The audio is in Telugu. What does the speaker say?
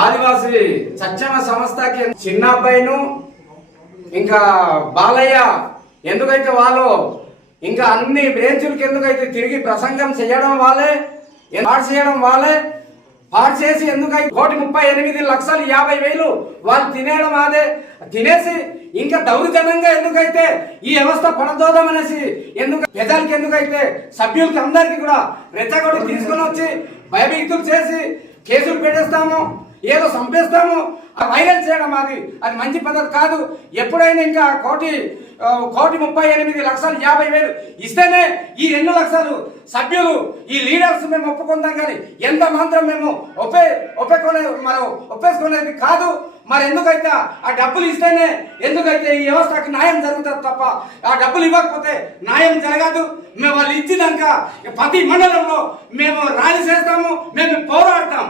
ఆదివాసీ సత్యమ సంస్థకి చిన్న అబ్బాయిను ఇంకా బాలయ్య ఎందుకైతే వాళ్ళు ఇంకా అన్ని బ్రేంచులకి ఎందుకైతే తిరిగి ప్రసంగం చేయడం వాళ్ళే పాడు చేయడం వాళ్ళే పాడు చేసి ఎందుకైతే 1,38,50,000 వాళ్ళు తినేయడం అదే తినేసి ఇంకా దౌర్జన్యంగా ఎందుకైతే ఈ వ్యవస్థ పడదోదామనేసి ఎందుకు ప్రజలకి ఎందుకైతే సభ్యులకి అందరికీ కూడా రెచ్చగొట్టి తీసుకొని వచ్చి భయభీతులు చేసి కేసులు పెట్టేస్తాము ఏదో చంపేస్తాము వైరల్ చేయడం అది మంచి పద్ధతి కాదు. ఎప్పుడైనా ఇంకా 1,38,50,000 ఇస్తేనే ఈ 2 లక్షలు సభ్యులు ఈ లీడర్స్ మేము ఒప్పుకుందాం, కానీ ఎంత మాత్రం మేము ఒప్పేసుకునేది కాదు. మరి ఎందుకైతే ఆ డబ్బులు ఇస్తేనే ఎందుకైతే ఈ వ్యవస్థకి న్యాయం జరుగుతుంది తప్ప ఆ డబ్బులు ఇవ్వకపోతే న్యాయం జరగదు. మేము వాళ్ళు ఇచ్చినాక ప్రతి మండలంలో మేము ర్యాలీ చేస్తాము, మేము పోరాడతాం.